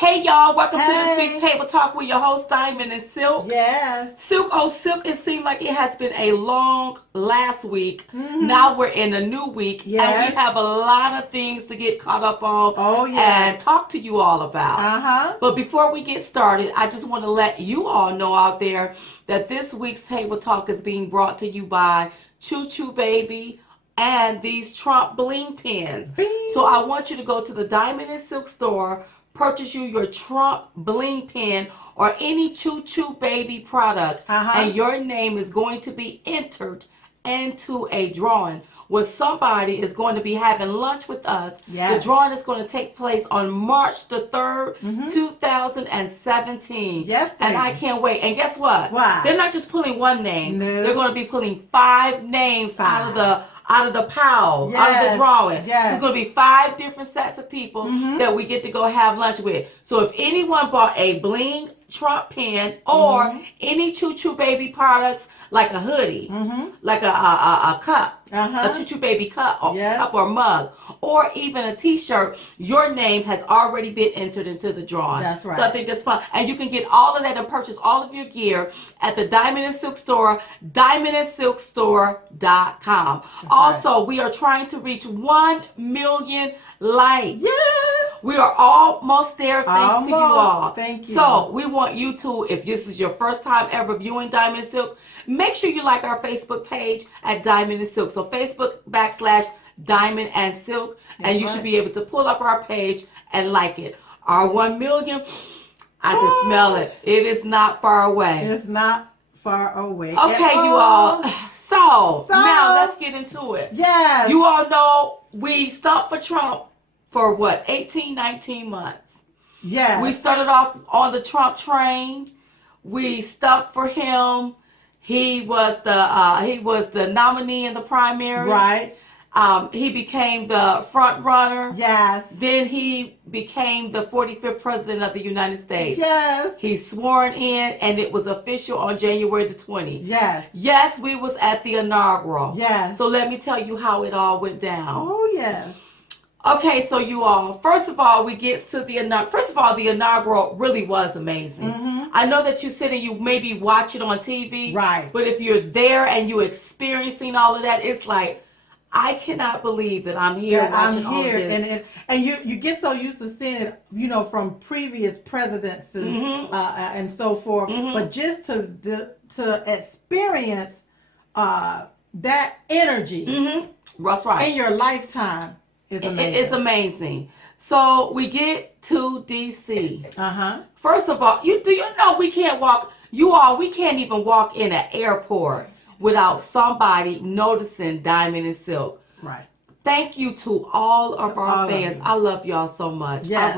Hey y'all, welcome to this week's Table Talk with your host Diamond and Silk. Yes. Silk, it seemed like it has been a long last week. Now we're in a new week and we have a lot of things to get caught up on and talk to you all about. But before we get started, I just want to let you all know out there that this week's Table Talk is being brought to you by Choo Choo Baby and these Trump bling pins. So I want you to go to the Diamond and Silk store, purchase you your Trump bling pin or any Choo Choo Baby product, and your name is going to be entered into a drawing where somebody is going to be having lunch with us. The drawing is going to take place on March the 3rd, 2017. Yes, and I can't wait. And guess what? Why? They're not just pulling one name. No. They're going to be pulling 5 names out of the pile, out of the drawing. So it's going to be 5 different sets of people that we get to go have lunch with. So if anyone bought a bling Trump pin or any Choo Choo Baby products like a hoodie, like a cup, a Choo Choo Baby cup or mug, or even a t-shirt, your name has already been entered into the drawing. That's right. So I think that's fun. And you can get all of that and purchase all of your gear at the Diamond and Silk store, diamondandsilkstore.com. Also, we are trying to reach 1 million likes. We are almost there, thanks to you all. Thank you. So we want you to, if this is your first time ever viewing Diamond and Silk, make sure you like our Facebook page at Diamond and Silk. So Facebook.com/Diamond and Silk, and you should be able to pull up our page and like it. Our 1 million, I can smell it. It is not far away. It's not far away. Okay, you all. So now let's get into it. Yes. You all know we stopped for Trump for what, 18, 19 months. Yes. We started off on the Trump train. We stumped for him. He was the nominee in the primary. Right. He became the front runner. Yes. Then he became the 45th president of the United States. Yes. He's sworn in and it was official on January the 20th. Yes. Yes, we was at the inaugural. Yes. So let me tell you how it all went down. Oh, yes. Okay, so you all, first of all, we get to the inaugural. First of all, the inaugural really was amazing. I know that you sit and you maybe watch it on TV. Right. But if you're there and you're experiencing all of that, it's like, I cannot believe that I'm here watching all of this. And you get so used to seeing it, from previous presidents and so forth. But just to experience that energy That's right. in your lifetime is amazing. It's amazing. So we get to DC. First of all, do you know we can't walk? We can't even walk in an airport without somebody noticing Diamond and Silk. Right. Thank you to all of our fans. I love y'all so much. Yes.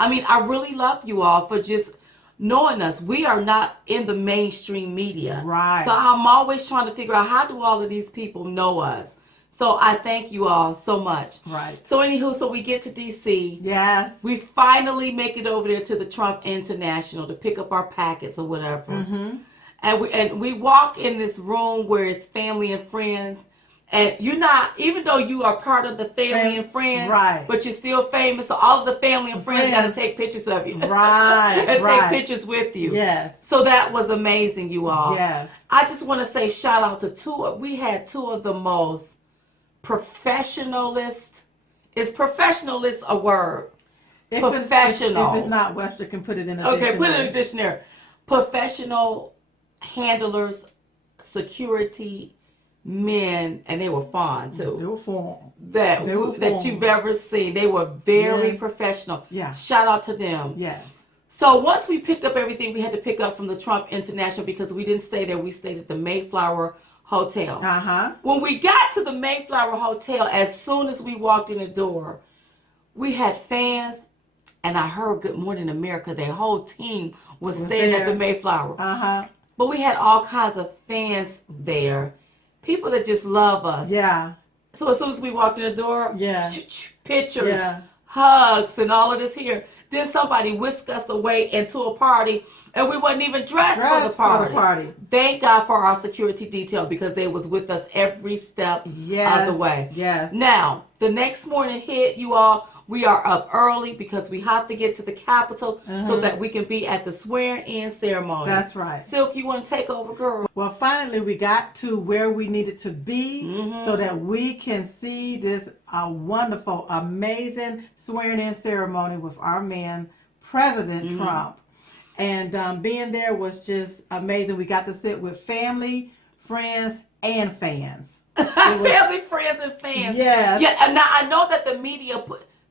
I really love you all for just knowing us. We are not in the mainstream media. Right. So I'm always trying to figure out, how do all of these people know us? So I thank you all so much. Right. So anywho, so we get to DC. Yes. We finally make it over there to the Trump International to pick up our packets or whatever. And we walk in this room where it's family and friends. And you're not, even though you are part of the family and friends, but you're still famous. So all of the family and friends got to take pictures of you. Right. And take pictures with you. Yes. So that was amazing, you all. Yes. I just want to say shout out to we had 2 of the most professionalist. Is professionalist a word? Professional. If it's not, Webster can put it in a dictionary. Okay, put it in a dictionary. Professional handlers, security men, and they were fun too. They were fun. That you've ever seen. They were very professional. Yeah. Shout out to them. Yes. So once we picked up everything we had to pick up from the Trump International, because we didn't stay there, we stayed at the Mayflower Hotel. When we got to the Mayflower Hotel, as soon as we walked in the door, we had fans, and I heard Good Morning America. Their whole team was staying at the Mayflower. But we had all kinds of fans there, people that just love us. Yeah. So as soon as we walked in the door, pictures, Yeah. hugs, and all of this here. Then somebody whisked us away into a party, and we wasn't even dressed for the party. Thank God for our security detail, because they was with us every step of the way. Yes. Now, the next morning hit, you all, We are up early because we have to get to the Capitol so that we can be at the swearing-in ceremony. That's right. Silk, you want to take over, girl? Well, finally, we got to where we needed to be so that we can see this wonderful, amazing swearing-in ceremony with our man, President Trump. And being there was just amazing. We got to sit with family, friends, and fans. Family, friends, and fans. Yes. Yeah. And now I know that the media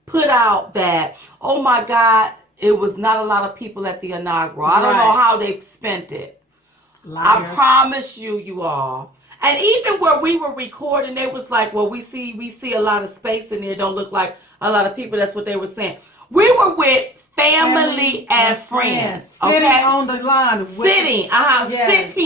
put out that, oh my God, it was not a lot of people at the inaugural. I don't know how they spent it. Liars. I promise you all. And even where we were recording, they was like, well, we see a lot of space in there. Don't look like a lot of people. That's what they were saying. We were with family and friends. Sitting okay? on the line. Sitting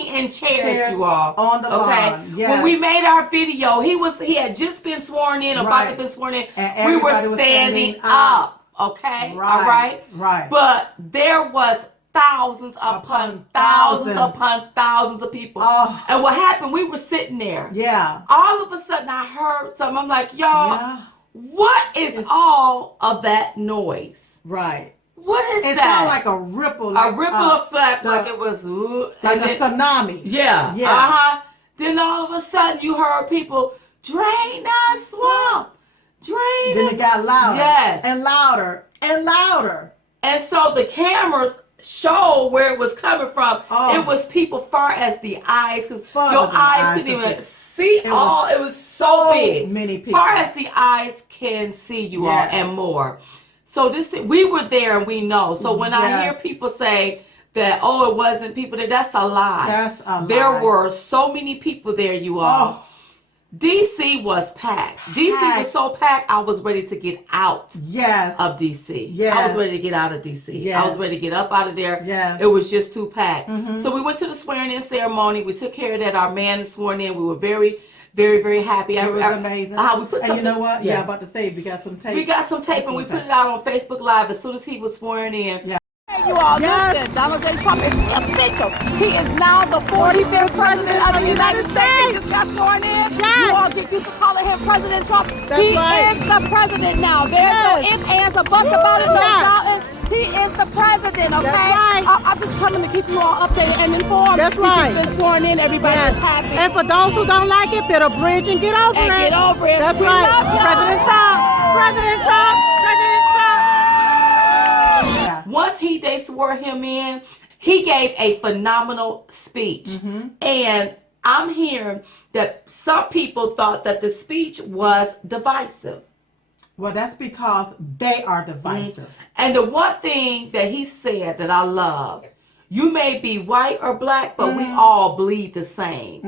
in chairs, you all. On the line. Yes. When we made our video, he had just been sworn in, about to be sworn in. And we were standing up. Okay? Right. All right? Right. But there was thousands upon thousands of people. Oh. And what happened, we were sitting there. Yeah. All of a sudden I heard something. I'm like, y'all, what is all of that noise? Right. What is that? It sounded like a ripple. A ripple effect, like it was... like a tsunami. Yeah. Yeah. Then all of a sudden you heard people, drain the swamp. Drain Then it got louder. Yes. And louder. And louder. And so the cameras showed where it was coming from. Oh. It was people far as the eyes, because your eyes couldn't even see all. It was so big. Many people. Far as the eyes can see, you all, and more. So we were there and we know. So when I hear people say that, oh, it wasn't people there, that's a lie. That's a lie. There were so many people there, you all. Oh. DC was packed. DC was so packed, I was ready to get out of DC. Yes. I was ready to get out of DC. Yes. I was ready to get up out of there. Yes. It was just too packed. So we went to the swearing-in ceremony. We took care of that. Our man is sworn in. We were very, very, very happy. It was amazing. We put and you know what? Yeah, I'm about to say, we got some tape. We got some tape, and we put it out on Facebook Live as soon as he was sworn in. Yeah. Hey, you all, listen, Donald J. Trump is official. He is now the 45th president of the United States. He just got sworn in. Yes. You all get used to calling him President Trump. He is the president now. There's no ifs, ands, or buts about it. No doubting. He is the president, okay? That's right. I'm just coming to keep you all updated and informed. That's right. He's just been sworn in. Everybody is happy. And for those who don't like it, build a bridge and get over it. Get over it. That's right. President Trump. President Trump. President Trump. Once they swore him in, he gave a phenomenal speech. And I'm hearing that some people thought that the speech was divisive. Well, that's because they are divisive. And the one thing that he said that I love, you may be white or black, but we all bleed the same.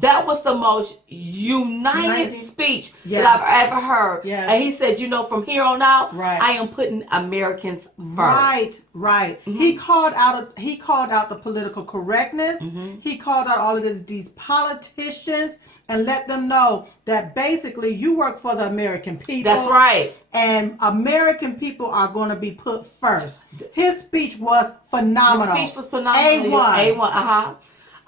That was the most united speech that I've ever heard. And he said, you know, from here on out, I am putting Americans first. Right. He called out the political correctness. He called out all of these politicians and let them know that basically you work for the American people. That's right. And American people are going to be put first. His speech was phenomenal. His speech was phenomenal. A1.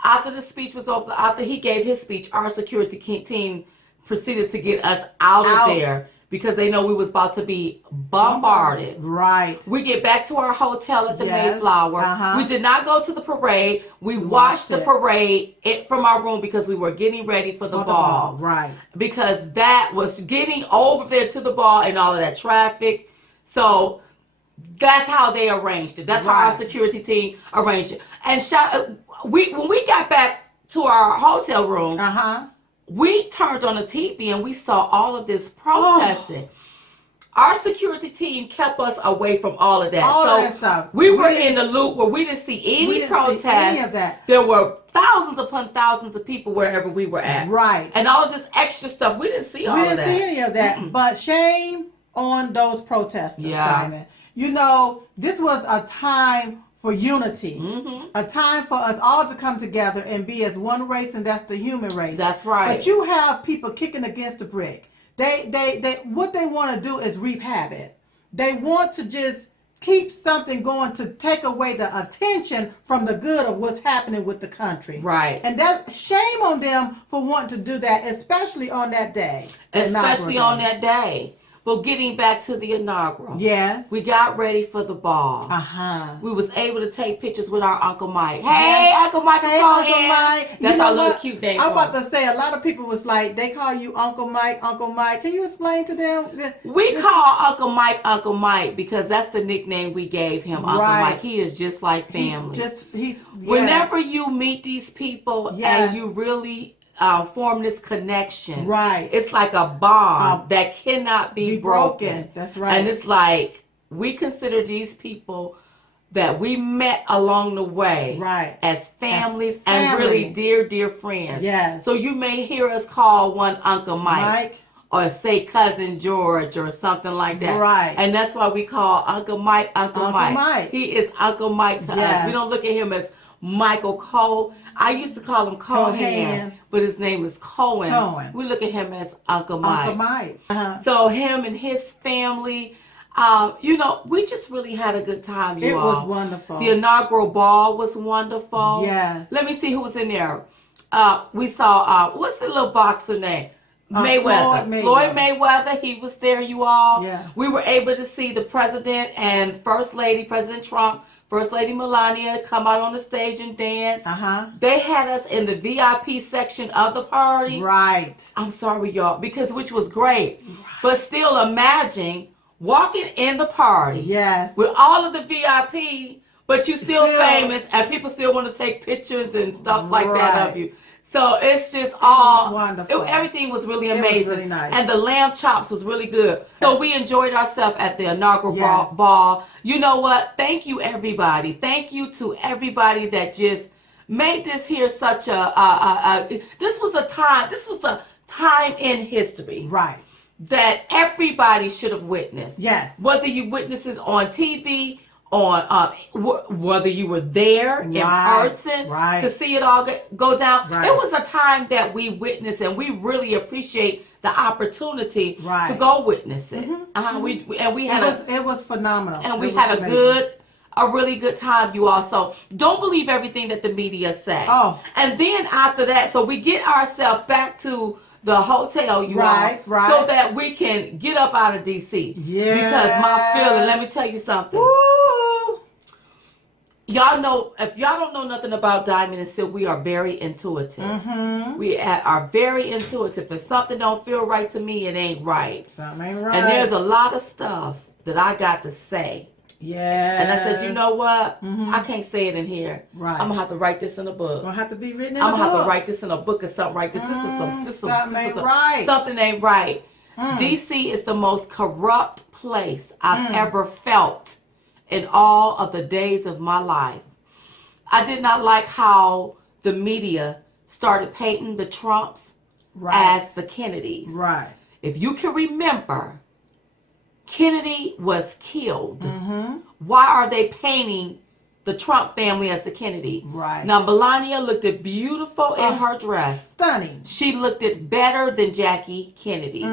After the speech was over, after he gave his speech, our security team proceeded to get us out of there because they know we was about to be bombarded. Right. We get back to our hotel at the Mayflower. We did not go to the parade. We watched the parade from our room because we were getting ready for the ball. Right. Because that was getting over there to the ball and all of that traffic. So that's how they arranged it. That's how our security team arranged it. And when we got back to our hotel room, we turned on the TV and we saw all of this protesting. Our security team kept us away from all of that. All of that stuff. We were in the loop where we didn't see any protests. Any of that. There were thousands upon thousands of people wherever we were at. Right. And all of this extra stuff, we didn't see all of that. We didn't see any of that. But shame on those protesters, Simon. You know, this was a time for unity, a time for us all to come together and be as one race, and that's the human race. That's right. But you have people kicking against the brick. They what they want to do is reap havoc. They want to just keep something going to take away the attention from the good of what's happening with the country. Right. And that shame on them for wanting to do that, especially on that day. Especially on that day. But getting back to the inaugural. Yes. We got ready for the ball. We was able to take pictures with our Uncle Mike. Hey, Uncle Mike, hey, Uncle Mike. That's our little cute name. I'm about to say, a lot of people was like, they call you Uncle Mike, Uncle Mike. Can you explain to them? We call Uncle Mike because that's the nickname we gave him, Uncle Mike. He is just like family. Whenever you meet these people and you really form this connection. Right. It's like a bond that cannot be broken. That's right. And it's like we consider these people that we met along the way as families and really dear friends. Yes. So you may hear us call one Uncle Mike. Or say Cousin George or something like that. Right. And that's why we call Uncle Mike Uncle Mike. He is Uncle Mike to us. We don't look at him as Michael Cole. I used to call him Cohen, but his name is Cohen. We look at him as Uncle Mike. Uncle Mike. So him and his family, we just really had a good time, It was wonderful. The inaugural ball was wonderful. Yes. Let me see who was in there. We saw, what's the little boxer name? Mayweather. Floyd Mayweather, he was there, you all. Yeah. We were able to see the president and First Lady, President Trump, First Lady Melania come out on the stage and dance. They had us in the VIP section of the party. Right. I'm sorry, y'all, which was great. Right. But still imagine walking in the party. Yes. With all of the VIP, but you still famous and people still want to take pictures and stuff like that of you. So it's just all wonderful. Everything was really amazing. It was really nice. And the lamb chops was really good. So we enjoyed ourselves at the inaugural ball. You know what? Thank you, everybody. Thank you to everybody that just made this here such this was a time in history. Right. That everybody should have witnessed. Yes. Whether you witnessed it on TV, whether you were there in person to see it all go down. It was a time that we witnessed, and we really appreciate the opportunity to go witness it. It was phenomenal. And we had a really good time, you all. So don't believe everything that the media say. And then after that, so we get ourselves back to the hotel, you all, so that we can get up out of DC. Yeah. Because my feeling, let me tell you something. Woo. Y'all know, if y'all don't know nothing about Diamond and Silk, we are very intuitive. We are very intuitive. If something don't feel right to me, it ain't right. Something ain't right. And there's a lot of stuff that I got to say. Yeah. And I said, you know what? I can't say it in here. Right. I'm going to have to write this in a book. Gonna have to be written in I'm a book. going to have to write this in a book or something like this. Something ain't right. Something ain't right. DC is the most corrupt place I've ever felt in all of the days of my life. I did not like how the media started painting the Trumps as the Kennedys. Right. If you can remember, Kennedy was killed. Why are they painting the Trump family as the Kennedy? Right. Now, Melania looked beautiful in her dress. Stunning. She looked better than Jackie Kennedy.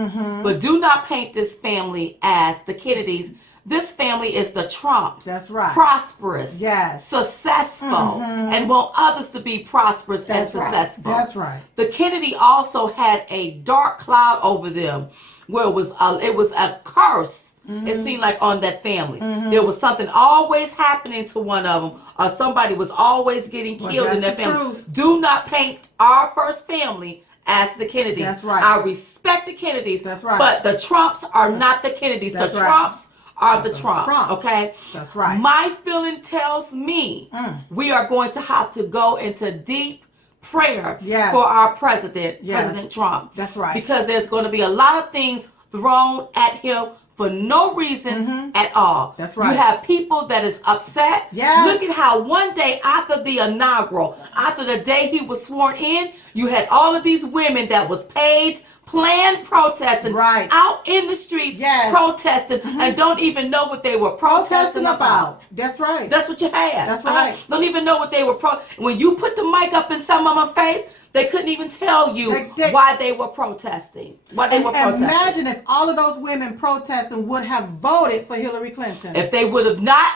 But do not paint this family as the Kennedys. This family is the Trumps. That's right. Prosperous. Yes. Successful. And want others to be prosperous and successful. That's right. The Kennedy also had a dark cloud over them where it was a curse. It seemed like on that family. There was something always happening to one of them, or somebody was always getting killed in that family. Truth. Do not paint our first family as the Kennedys. That's right. I respect the Kennedys. That's right. But the Trumps are not the Kennedys. That's the right. Trumps are the Trumps. Okay? That's right. My feeling tells me we are going to have to go into deep prayer for our president, President Trump. That's right. Because there's going to be a lot of things thrown at him for no reason at all. That's right. You have people that is upset. Yes. Look at how one day after the inaugural, after the day he was sworn in, you had all of these women that was paid, planned protesting, out in the streets protesting, and don't even know what they were protesting about. That's right. That's what you had. That's right. Don't even know what they were when you put the mic up in some of my face, they couldn't even tell you why they were protesting. Imagine if all of those women protesting would have voted for Hillary Clinton. If they would have not,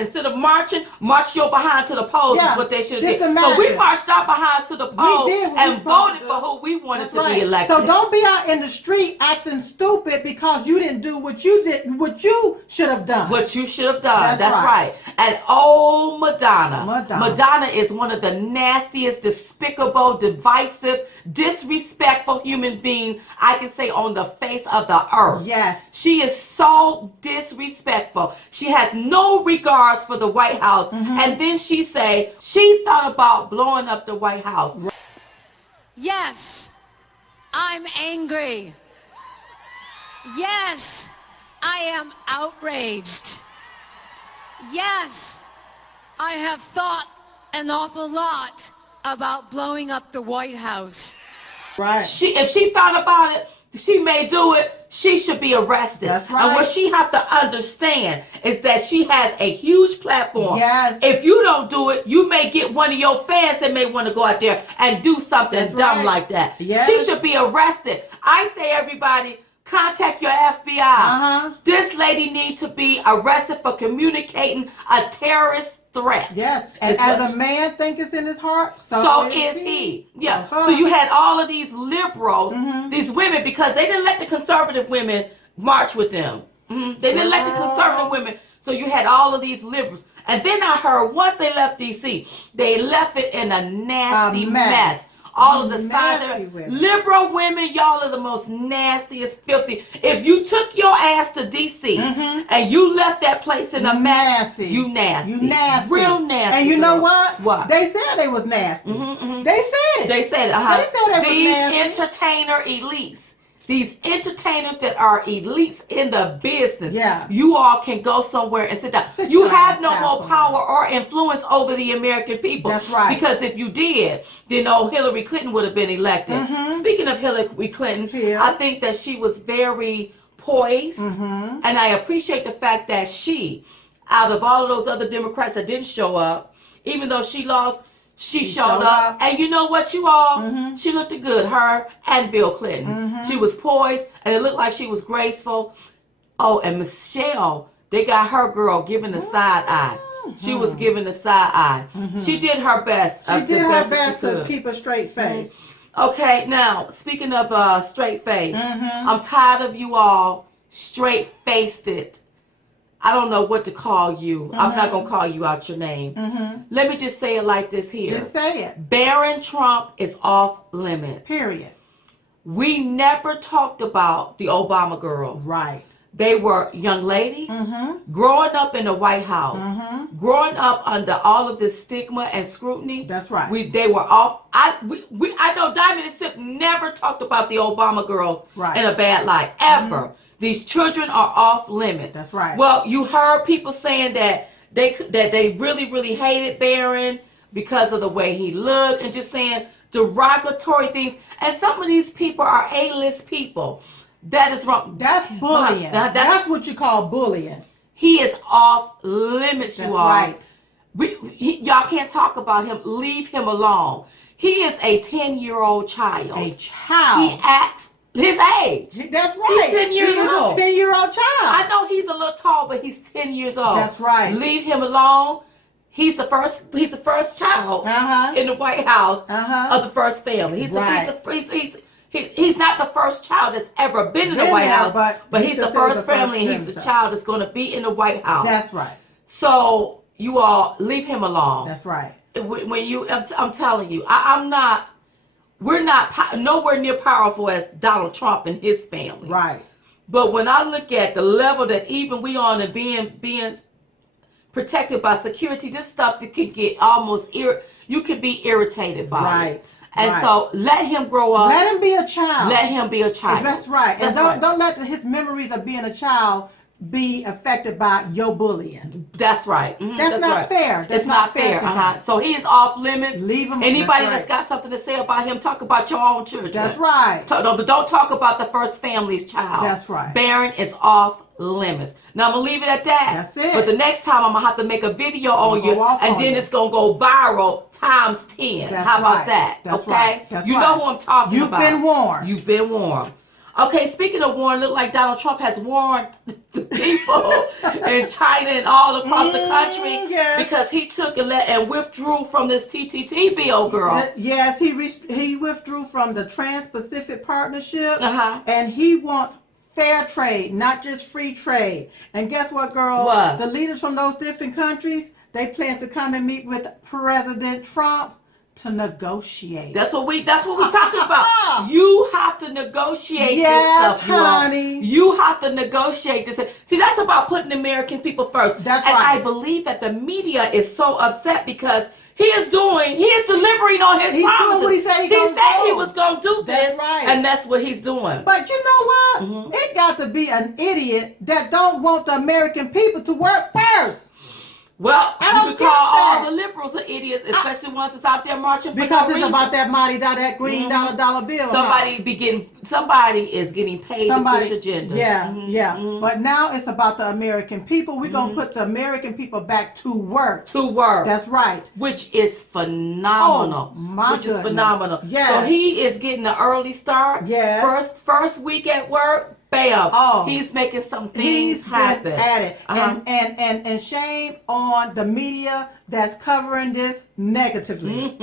instead of marching, march your behind to the polls is what they should have did. So we marched our behinds to the polls and voted for who we wanted to be elected. So don't be out in the street acting stupid because you didn't do what you should have done. What you should have done. That's right. And oh, Madonna is one of the nastiest, despicable, divisive, disrespectful human beings I can say on the face of the earth. Yes. She is so disrespectful. She has no regards for the White House. And then she say she thought about blowing up the White House. Yes, I'm angry. Yes, I am outraged. Yes, I have thought an awful lot about blowing up the White House. Right. If she thought about it, she may do it. She should be arrested. That's right. And what she has to understand is that she has a huge platform. Yes. If you don't do it, you may get one of your fans that may want to go out there and do something dumb like that. Yes. She should be arrested. I say, everybody, contact your FBI. This lady needs to be arrested for communicating a terrorist threat. Yes. And as a man thinketh in his heart, so is he. Yeah. So you had all of these liberals, these women, because they didn't let the conservative women march with them. They didn't let the conservative women. So you had all of these liberals. And then I heard once they left D.C., they left it in a nasty mess. All of the sides. Liberal women, y'all are the most nastiest, filthy. If you took your ass to D.C. and you left that place in a mess, you nasty. You nasty. Real nasty. And you know what? What? They said they was nasty. They said it. They said it. These entertainer elites. These entertainers that are elites in the business, you all can go somewhere and sit down. You have no more power or influence over the American people. That's right. Because if you did, then Hillary Clinton would have been elected. Speaking of Hillary Clinton, I think that she was very poised, and I appreciate the fact that she, out of all of those other Democrats that didn't show up, even though she lost, she showed up. And you know what, you all? She looked good, her and Bill Clinton. She was poised, and it looked like she was graceful. Oh, and Michelle, they got her girl giving the side eye. She was giving the side eye. She did her best. She did her best to keep a straight face. Okay, now, speaking of straight face, I'm tired of you all straight-faced it. I don't know what to call you. I'm not going to call you out your name. Let me just say it like this here. Just say it. Barron Trump is off limits. Period. We never talked about the Obama girls. Right. They were young ladies growing up in the White House, growing up under all of this stigma and scrutiny. That's right. They were off. I know Diamond and Sip never talked about the Obama girls in a bad light, ever. These children are off limits. That's right. Well, you heard people saying that they really, really hated Barron because of the way he looked and just saying derogatory things. And some of these people are A-list people. That is wrong. That's bullying. That's what you call bullying. He is off limits, you all. That's right. Y'all can't talk about him. Leave him alone. He is a 10-year-old child. A child. He acts his age. That's right. He's 10 years old. He's a 10-year-old child. I know he's a little tall, but he's 10 years old. That's right. Leave him alone. He's the first child in the White House of the first family. He's not the first child that's ever been in the White House, but he's the first family, and he's the child that's going to be in the White House. That's right. So you all leave him alone. That's right. I'm telling you, we're not nowhere near powerful as Donald Trump and his family. Right. But when I look at the level that even we on and being protected by security, this stuff that could get almost you could be irritated by it. And so let him grow up. Let him be a child. Let him be a child. That's right. And don't let his memories of being a child be affected by your bullying. That's right. That's not fair. That's not fair. So he is off limits. Leave him. Anybody that's got something to say about him, talk about your own children. That's right. Don't talk about the first family's child. That's right. Barron is off limits. Now I'm gonna leave it at that. That's it. But the next time I'm gonna have to make a video on you, and then it's gonna go viral times 10. How about that? That's okay. Right. That's you know who I'm talking about. You've been warned. You've been warned. Okay, speaking of warned, look like Donald Trump has warned the people in China and all across the country yes. because he took and withdrew from this TTT bill, girl. Yes, he withdrew from the Trans-Pacific Partnership, and he wants fair trade, not just free trade. And guess what, girl? What? The leaders from those different countries, they plan to come and meet with President Trump to negotiate. That's what we talking about. You have to negotiate this stuff, honey. You have to negotiate this. See, that's about putting American people first. That's and right. I believe that the media is so upset because he is delivering on his promises. Doing what he said he was going to do this, right. and that's what he's doing. But you know what? It got to be an idiot that don't want the American people to work first. Well, you can call all the liberals an idiot, especially ones that's out there marching for because no it's reason. about that mighty that green dollar bill. Somebody is getting paid to push agendas. Yeah. But now it's about the American people. We're gonna put the American people back to work. To work. That's right. Which is phenomenal. Oh, my goodness. Is phenomenal. Yes. So he is getting an early start. Yes. First week at work. Bam! Oh, he's making some things happen. At it, and shame on the media that's covering this negatively.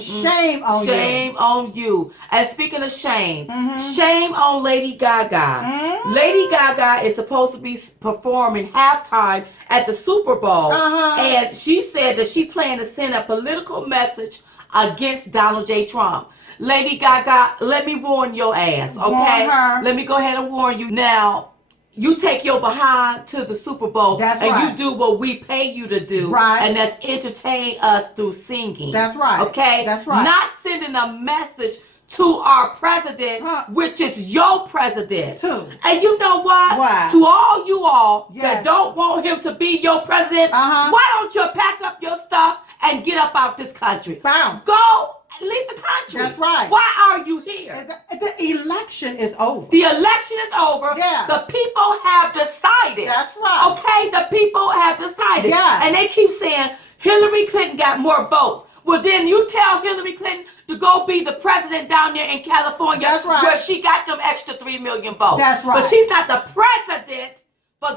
Shame on you. Shame on you. And speaking of shame, shame on Lady Gaga. Lady Gaga is supposed to be performing halftime at the Super Bowl, and she said that she planned to send a political message against Donald J. Trump. Lady Gaga, let me warn your ass, okay? Let me go ahead and warn you. Now, you take your behind to the Super Bowl and you do what we pay you to do. And that's entertain us through singing. That's right. Okay? That's right. Not sending a message to our president, which is your president. And you know what? Why? To all you all that don't want him to be your president, why don't you pack up your stuff and get up out this country? Go leave the country. That's right. Why are you here? The election is over. The election is over. Yeah. The people have decided. That's right. Okay, the people have decided. Yeah. And they keep saying Hillary Clinton got more votes. Well, then you tell Hillary Clinton to go be the president down there in California. That's right. Where she got them extra 3 million votes. That's right. But she's not the president for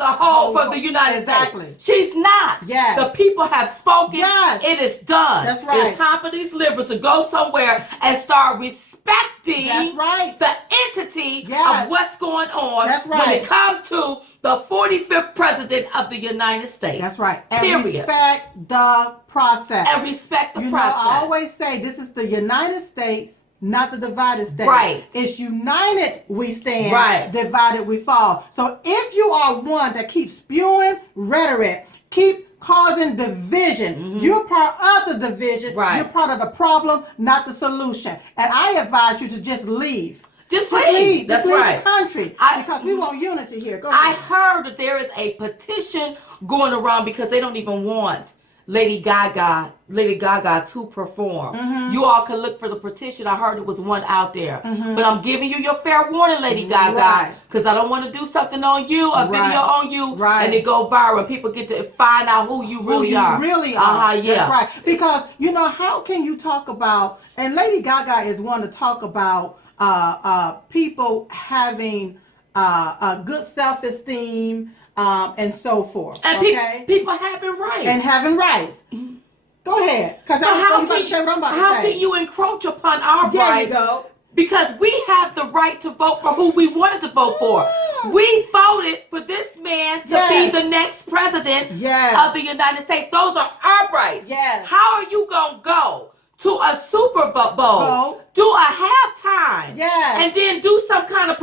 the United States. She's not. Yes. The people have spoken. Yes. It is done. That's right. It's time for these liberals to go somewhere and start respecting the entity of what's going on when it comes to the 45th president of the United States. That's right. And period. Respect the process. And respect the process. I always say this is the United States, not the divided states. Right. It's united we stand, right. Divided we fall. So if you are one that keeps spewing rhetoric, keep causing division, you're part of the division, you're part of the problem, not the solution. And I advise you to just leave. Just leave. That's leave right. the country because we want unity here. Go I ahead. heard that there is a petition going around because they don't even want Lady Gaga to perform. You all can look for the petition. I heard it was one out there. But I'm giving you your fair warning, Lady Gaga, because I don't want to do something on you, a video on you, and it go viral and people get to find out who you really are. Yeah. That's right. Because, how can you talk about, and Lady Gaga is one to talk about people having a good self-esteem, and so forth. And people having rights. And having rights. Go ahead. Because how can you encroach upon our rights? There you go. Because we have the right to vote for who we wanted to vote for. We voted for this man to be the next president of the United States. Those are our rights. How are you going to go to a Super Bowl, do a halftime, and then do some kind of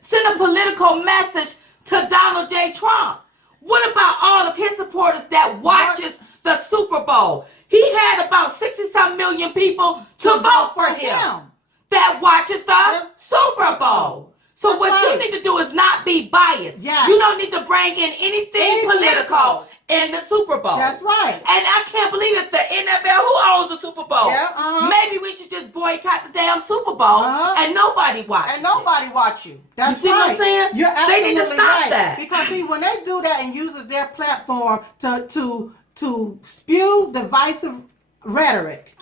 send a political message to Donald J. Trump? What about all of his supporters that watches the Super Bowl? He had about 60-some million people to vote for him that watches the Super Bowl. So what you need to do is not be biased. You don't need to bring in anything political in the Super Bowl. That's right. And I can't believe it. The NFL, who owns the Super Bowl? Maybe we should just boycott the damn Super Bowl and nobody watch. And nobody watch you. That's you see what I'm saying? You're absolutely they need to stop that. Because see, when they do that and uses their platform to spew divisive rhetoric,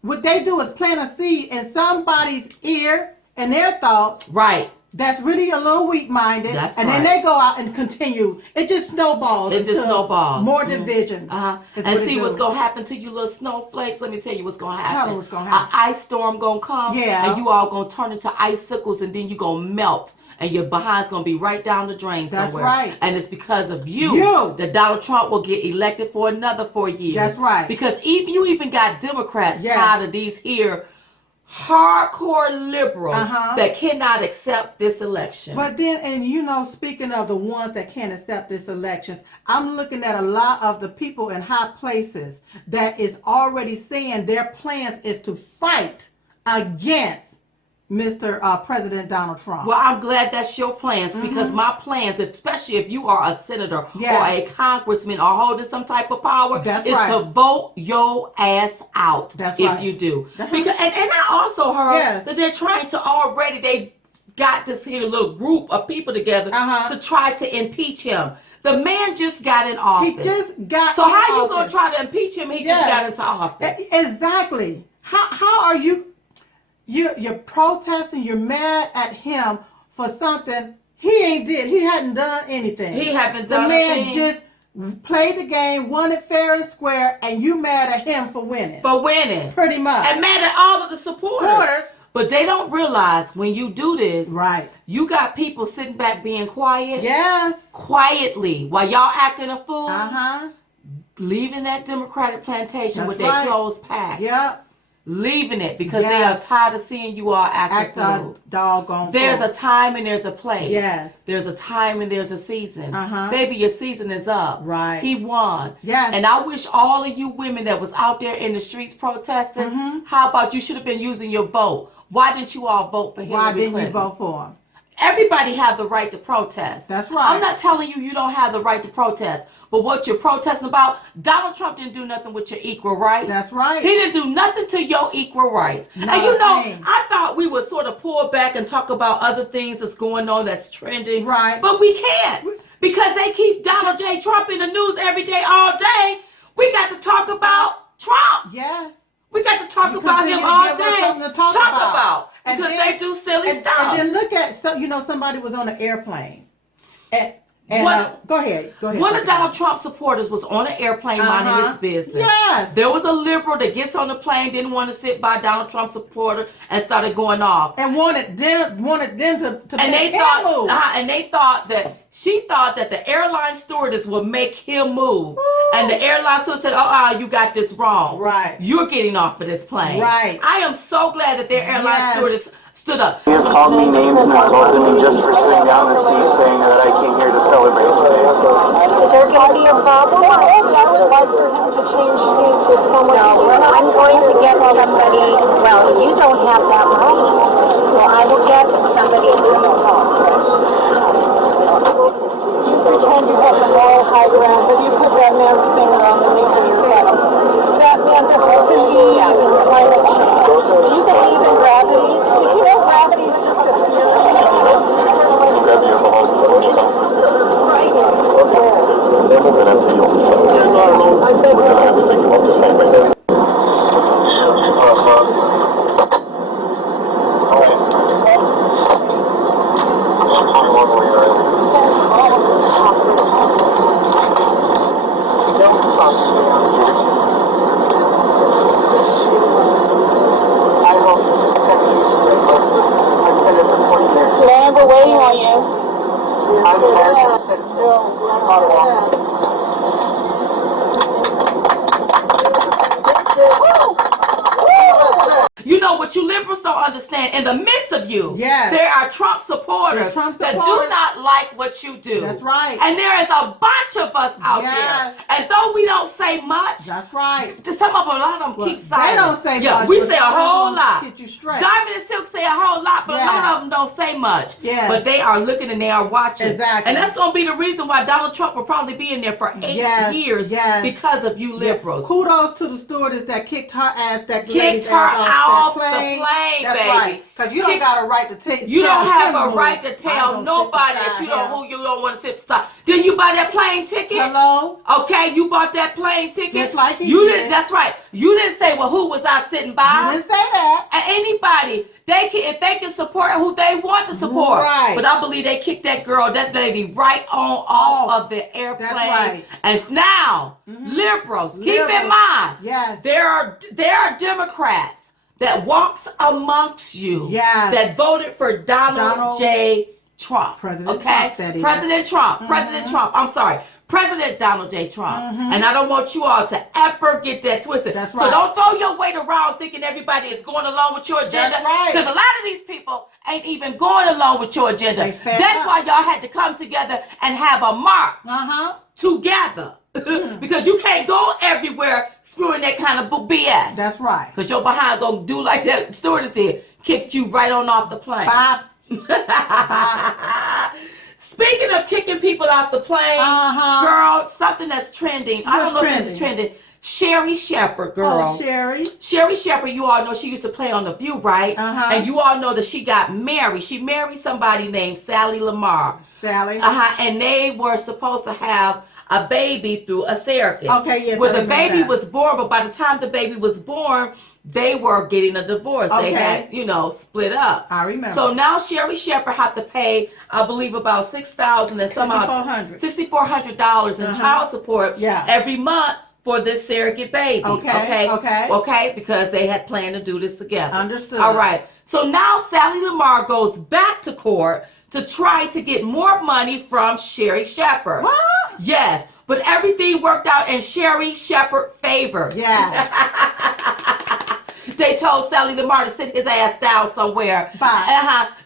what they do is plant a seed in somebody's ear and their thoughts. Right. that's really a little weak-minded, That's and right. then they go out and continue. It just snowballs. It just snowballs. More division. And see what's gonna happen to you, little snowflakes. Let me tell you what's gonna happen. Tell them what's gonna happen. An ice storm gonna come. Yeah. And you all gonna turn into icicles, and then you gonna melt. And your behind's gonna be right down the drain somewhere. That's right. And it's because of you that Donald Trump will get elected for another 4 years. That's right. Because you even got Democrats tired of these here hardcore liberals that cannot accept this election. But then, and you know, speaking of the ones that can't accept this election, I'm looking at a lot of the people in high places that is already saying their plans is to fight against Mr. President Donald Trump. Well, I'm glad that's your plans, because my plans, especially if you are a senator or a congressman or holding some type of power, is to vote your ass out. That's if you do. Because and I also heard that they're trying to they got this here little group of people together to try to impeach him. The man just got in office. He just got So in how you office. gonna try to impeach him? He just got into office. Exactly. How are you? You're protesting. You're mad at him for something he hadn't done anything. He haven't done the man anything. Just played the game, won it fair and square, and you mad at him for winning. For winning. Pretty much. And mad at all of the supporters. But they don't realize when you do this, you got people sitting back being quiet. Yes. Quietly. While y'all acting a fool. Leaving that Democratic plantation with their clothes packed. Yep. Leaving it because they are tired of seeing you all act a fool. Doggone. There's a time and there's a place. Yes. There's a time and there's a season. Baby, your season is up. Right. He won. Yes. And I wish all of you women that was out there in the streets protesting, how about you should have been using your vote? Why didn't you all vote for Hillary Clinton? Why didn't you vote for him? Everybody have the right to protest. That's right. I'm not telling you don't have the right to protest. But what you're protesting about, Donald Trump didn't do nothing with your equal rights. That's right. He didn't do nothing to your equal rights. And you know, I thought we would sort of pull back and talk about other things that's going on that's trending. Right. But we can't. Because they keep Donald J. Trump in the news every day, all day. We got to talk about Trump. Yes. We got to talk about him all day. Something to talk about. Because they do silly stuff. And then look at, somebody was on an airplane. Go ahead. One of Donald Trump's supporters was on an airplane minding his business. Yes. There was a liberal that gets on the plane, didn't want to sit by Donald Trump's supporter, and started going off. And wanted them to and make they him move. And they thought that she thought that the airline stewardess would make him move. Ooh. And the airline stewardess said, you got this wrong. Right. You're getting off of this plane. Right. I am so glad that their airline stewardess stood up. He has called me names and insulted me just for sitting down in the seat saying that I came here to celebrate today. Is there going to be a problem? I would like for him to change seats with someone. No, I'm going to get somebody. Well, you don't have that right. So I will get somebody in the call. You pretend you have the moral high ground, but you put that man's finger on the nape of your head. That man doesn't believe in climate change. Do you believe in gravity? Did you know gravity's just a theory? Gravity of the whole system. Right. They're moving and saying, we're going to have to take you off this plane right now. Man, we're waiting on you. I'm tired. Sit still. You know what you liberals don't understand? In the midst of you, there are Trump supporters that do not like what you do. That's right. And there is a bunch of us out there. And though we don't say much, that's right. Some of them, a lot of them keep silent. They don't say much. We say a whole lot. Get you straight. Diamond and Silk say a whole lot, but a lot of them don't say much. Yes. But they are looking and they are watching. Exactly. And that's going to be the reason why Donald Trump will probably be in there for 8 years because of you liberals. Kudos to the stewardess that kicked her ass, kicked her off the plane, that's baby. Right. Because you don't got a right to take. You don't have a right to tell nobody that you don't who you don't want to sit beside. Didn't you buy that plane ticket? Hello? Okay, you bought that plane ticket. Just like he you did. That's right. You didn't say, well, who was I sitting by? You didn't say that. And anybody, if they can support who they want to support. Right. But I believe they kicked that lady right on off of the airplane. That's right. And now, liberals, keep in mind, yes, there are Democrats that walks amongst you that voted for Donald J. Trump. President Trump, that is. President Trump. President Trump. I'm sorry. President Donald J. Trump. And I don't want you all to ever get that twisted. That's So right. don't throw your weight around thinking everybody is going along with your agenda. That's right. Because a lot of these people ain't even going along with your agenda. That's why y'all had to come together and have a march together. Because you can't go everywhere spewing that kind of BS. That's right. Because your behind gonna do like that stewardess did. Kicked you right on off the plane. Bob. Speaking of kicking people off the plane, girl, something that's trending. I don't know if this is trending. Sherri Shepherd, girl. Oh, Sherri. Sherri Shepherd, you all know she used to play on The View, right? And you all know that she got married. She married somebody named Sally Lamar. Sally. And they were supposed to have a baby through a surrogate. Okay, yes. Where the baby was born, but by the time the baby was born, they were getting a divorce. Okay. They had, split up. I remember. So now Sherri Shepherd had to pay, I believe, about $6,000 and $6,400 in child support every month for this surrogate baby. Okay, because they had planned to do this together. Understood. All right. So now Sally Lamar goes back to court to try to get more money from Sherri Shepherd. What? Yes, but everything worked out in Sherri Shepherd's favor. Yeah. They told Sally Lamar to sit his ass down somewhere.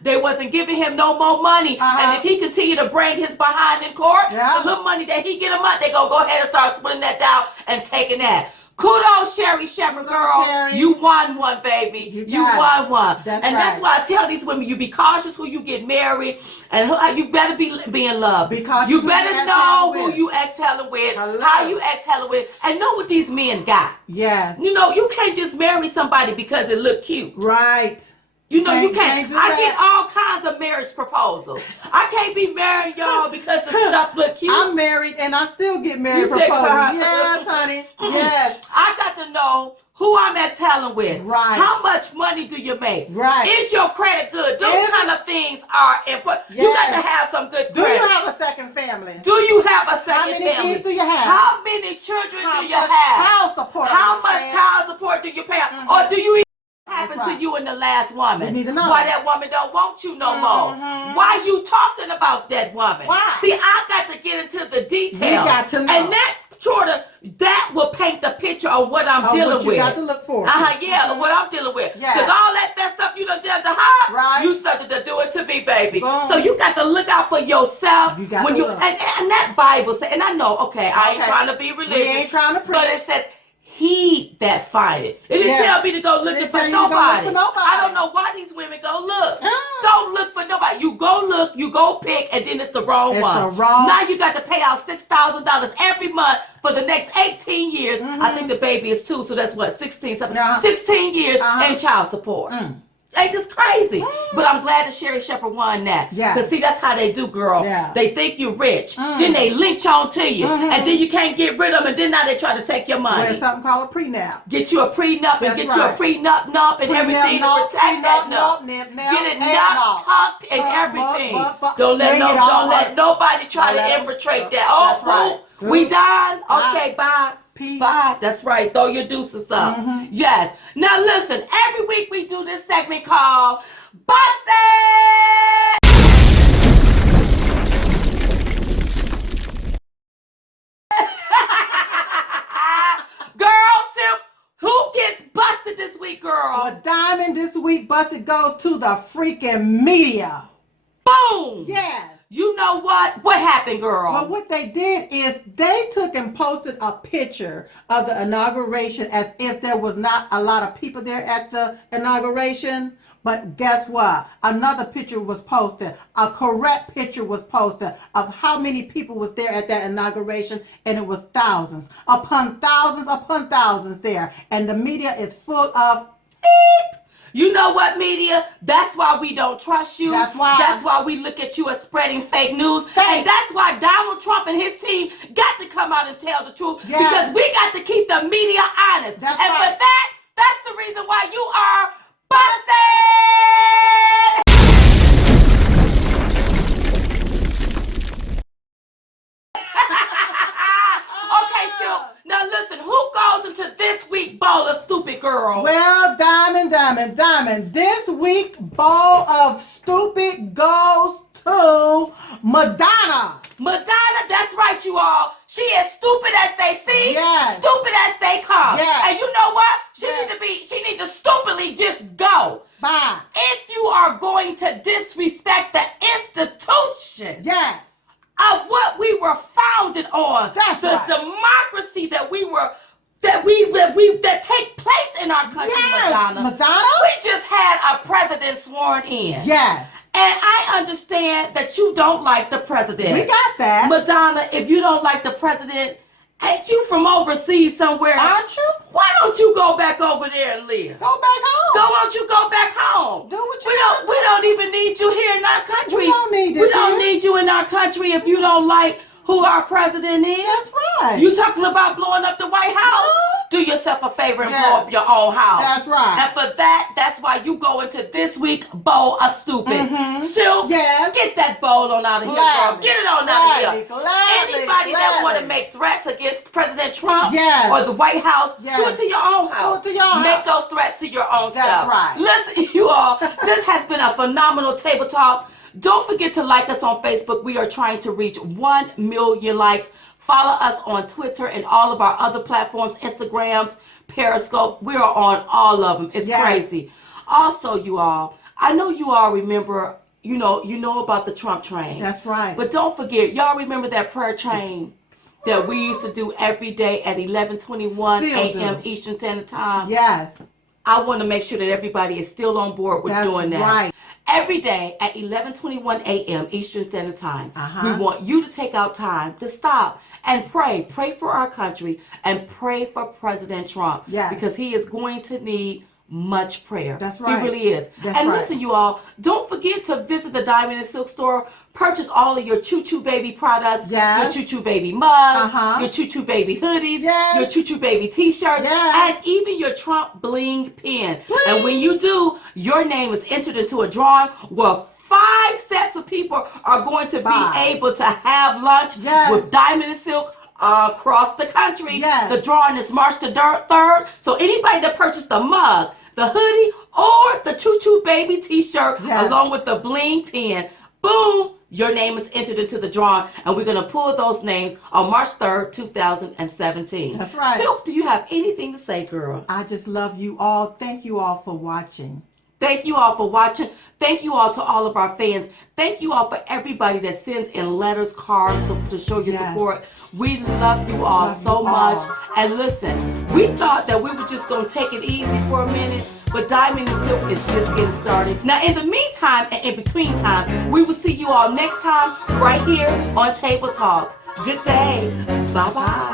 They wasn't giving him no more money. And if he continued to bring his behind in court, the little money that he get a month, they gonna go ahead and start splitting that down and taking that. Kudos, Sherri Shepherd, girl. Sherri. You won one, baby. You won one. That's why I tell these women, you be cautious who you get married, and you better be in love. Because you better know who you exhaling with, how you exhaling with, and know what these men got. Yes. You can't just marry somebody because it look cute. Right. You can't. do I that. get all kinds of marriage proposals. I can't be married, y'all, because the stuff look cute. I'm married and I still get married You said proposals. Yes, honey. Yes. I got to know who I'm exhaling with. Right. How much money do you make? Right. Is your credit good? Those kind of things are important. Yes. You got to have some good credit. Do you have a second family? Do you have a second family? How many kids do you have? How many children do you have? Child support? How much child support do you pay? Or do you happened to you and the last woman? We need to know. Why that woman don't want you no more? Why you talking about that woman? Why? See, I got to get into the details. We got to know. And that will paint the picture of what I'm dealing with. You got to look for. What I'm dealing with. Yeah. Because all that stuff you done done to her, right. You started to do it to me, baby. Boom. So you got to look out for yourself. You got when to you look. And that Bible says, and I know, I ain't trying to be religious. We ain't trying to preach. But it says, he that findeth. It didn't tell me to go looking for nobody. I don't know why these women go look. Don't look for nobody. You go look, you go pick, and then it's the wrong one. Now you got to pay out $6,000 every month for the next 18 years. I think the baby is 2, so that's what, 16 years in child support. Ain't this crazy? But I'm glad that Sherri Shepherd won that. Because see, that's how they do, girl. They think you're rich. Then they lynch on to you. And then you can't get rid of them. And then now they try to take your money. There's something called a prenup. Get you a prenup and get you a prenup and everything to protect that nup. Get it nup, tucked and everything. Don't let nobody try to infiltrate that. We done? Okay, bye. Peace. Bye. That's right. Throw your deuces up. Yes. Now listen, every week we do this segment called Busted! Girl, Silk, who gets busted this week, girl? A diamond this week busted goes to the freaking media. Boom! Yes. You know what? What happened, girl? Well, what they did is they took and posted a picture of the inauguration as if there was not a lot of people there at the inauguration. But guess what? Another picture was posted. A correct picture was posted of how many people was there at that inauguration, and it was thousands upon thousands there. And the media is full of You know what, media? That's why we don't trust you. That's why. That's why we look at you as spreading fake news. And that's why Donald Trump and his team got to come out and tell the truth. Yes. Because we got to keep the media honest. That's and right. for that, that's the reason why you are busted! Okay, so now listen, who goes into this week bowl of stupid girl? Well, Diamond. This week bowl of stupid goes to Madonna. Madonna, that's right, you all. She is stupid as they see, Yes. stupid as they come. Yes. And you know what? She Yes. need to stupidly just go. Bye. If you are going to disrespect the institution Yes. of what we were founded on, That's the right. democracy that take place in our country, Yes. Madonna. We just had a president sworn in. Yes. And I understand that you don't like the president. We got that. Madonna, if you don't like the president, ain't you from overseas somewhere? Aren't you? Why don't you go back over there and live? Go back home. Why don't you go back home? Do what you We don't even need you here in our country. We don't need We this don't here. need you in our country if you don't like who our president is. That's right. You talking about blowing up the White House? Do yourself a favor and blow up your own house. That's right. And for that's why you go into this week bowl of stupid. Silk, Yes. get that bowl on out of here, girl. Gladly. Get it on out of here. Gladly. Anybody that want to Gladly. make threats against President Trump Yes. or the White House, Yes. do it to your own house. Do it to your Make house. those threats to your own That's self. right. Listen, you all, this has been a phenomenal table talk. Don't forget to like us on Facebook. We are trying to reach 1 million likes. Follow us on Twitter and all of our other platforms, Instagrams, Periscope. We are on all of them. It's Yes. crazy. Also, you all, I know you all remember, you know about the Trump train. That's right. But don't forget, y'all remember that prayer train that we used to do every day at 11:21 Still a.m. do. Eastern Standard Time? Yes. I want to make sure that everybody is still on board with That's doing that. right. Every day at 11:21 a.m. Eastern Standard Time, we want you to take out time to stop and pray. Pray for our country and pray for President Trump. Yes. Because he is going to need much prayer. That's right. He really is. That's and right. listen, you all, don't forget to visit the Diamond and Silk store. Purchase all of your Choo Choo Baby products. Yes. Your Choo Choo Baby mugs. Uh-huh. Your Choo Choo Baby hoodies. Yes. Your Choo Choo Baby t-shirts. Yes. And even your Trump bling pen. And when you do, your name is entered into a drawing where 5 sets of people are going to be able to have lunch with Diamond and Silk across the country. Yes. The drawing is March the 3rd. So anybody that purchased the mug, the hoodie, or the Choo Choo Baby t-shirt along with the bling pen, boom, your name is entered into the drawing, and we're going to pull those names on March 3rd, 2017. That's right. Silk, do you have anything to say, girl? I just love you all. Thank you all for watching. Thank you all for watching. Thank you all to all of our fans. Thank you all for everybody that sends in letters, cards to show your support. We love you all so much. And listen, we thought that we were just going to take it easy for a minute, but Diamond and Silk is just getting started. Now, in the meantime and in between time, we will see you all next time right here on Table Talk. Good day. Bye-bye.